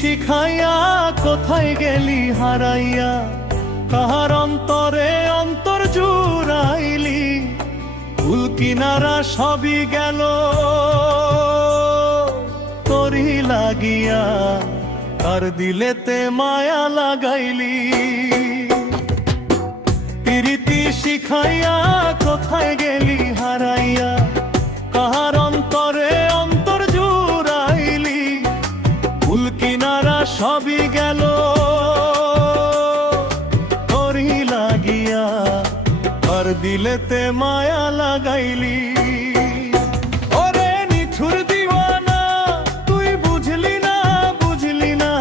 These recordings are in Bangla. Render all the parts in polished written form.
শিখাইয়া কোথায় গেলি হারাইয়া, কাহার অন্তরে অন্তর জুড়াইলি, ফুল কিনারা সবই গেল তোরি লাগিয়া, কার দিলেতে মায়া লাগাইলি। প্রীতি শিখাইয়া কোথায় গেলি হারাইয়া, কাহার অন্তরে অন্তর জুড়াইলি, ফুল কিনারা সবই গেল তোরি লাগিয়া, কার দিলেতে মায়া লাগাইলি। ওরে নিঠুর দিওয়ানা তুই বুঝলি না, বুঝলি না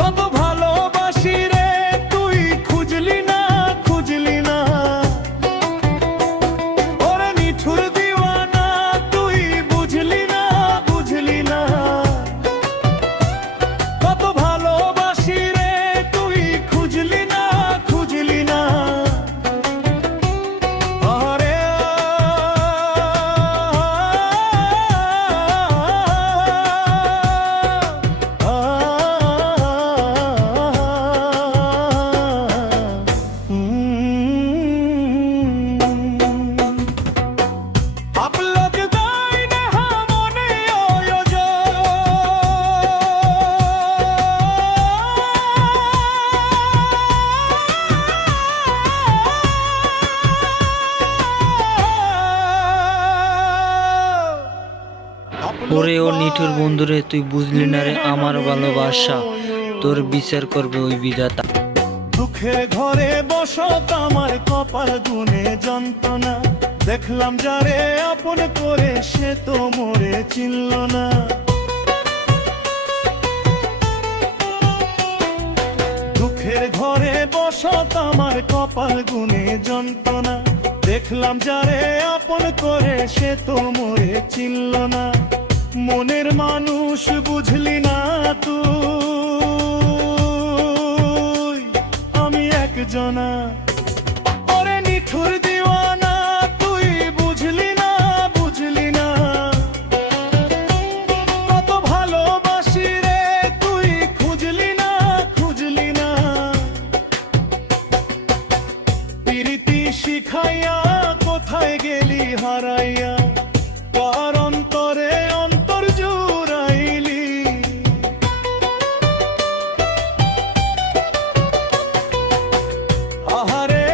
কত ভালোবাসি রে তুই খুঁজলি না, খুঁজলি না। ওরে নিঠুর দিওয়ানা তুই বুঝলি না, বুঝলি না কত ভালোবাসি রে তুই খুঁজলি না, খুঁজলি না। ওরে ও নিঠুর বন্ধুরে তুই বুঝলি না রে আমার ভালোবাসা, তোর বিচার করবে ওই বিধাতা। দুঃখের ঘরে বসত আমার কপাল গুনে যন্ত্রণা, দেখলাম যারে আপন করে সে তো মোরে চিনল না। দুঃখের ঘরে বসত আমার কপাল গুনে যন্ত্রণা, দেখলাম যারে আপন করে সে তো মোরে চিনল না। মনের মানুষ বুঝলি না তুই, আমি একজনা। ওরে নিঠুর দিওয়ানা তুই বুঝলি না, বুঝলি না কত ভালোবাসি রে তুই খুঁজলি না, খুঁজলি না। প্রীতি শিখাইয়া কোথায় গেলি হারাইয়া, কার অন্তরে অন্তর জুড়াইলি। আহারে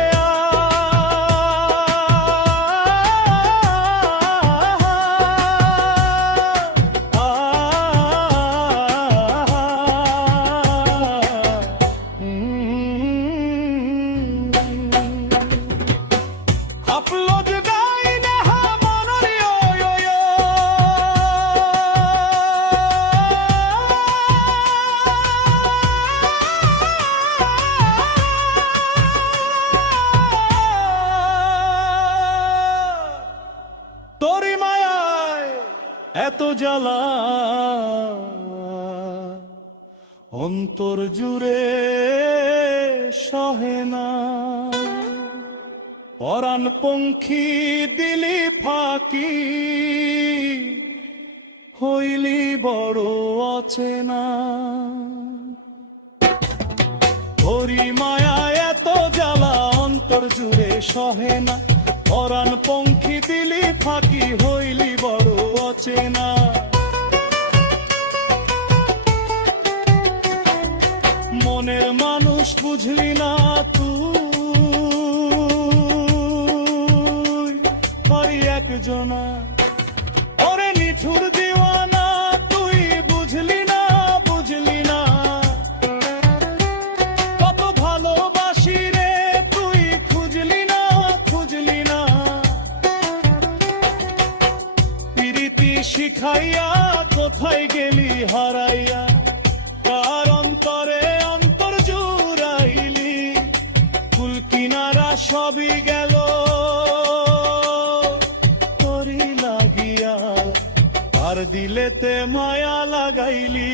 আপলোড গাইনে হা মনরি তোরি মায়ায় এত জ্বালা, অন্তর জুড়ে সহে না। পরাণ পঙ্খী দিলি ফাঁকি, হইলি বড় অচেনা। তোরি মায়া এত জ্বালা অন্তর জুড়ে সহে না, পরাণ পঙ্খী দিলি ফাঁকি, হইলি বড় অচেনা। মনের মানুষ বুঝলি না তুই, হরি একজনা। ওরে নিঠুর দিওয়ানা তুই বুঝলি না, বুঝলি না কত ভালোবাসি রে তুই খুঁজলি না, খুঁজলি না। প্রীতি শিখাইয়া কোথায় গেলি হারাইয়া, কার অন্তরে অন্তর জুড়াইলি, ফুল কিনারা সবই গেল তোরি লাগিয়া, আর দিলেতে মায়া লাগাইলি।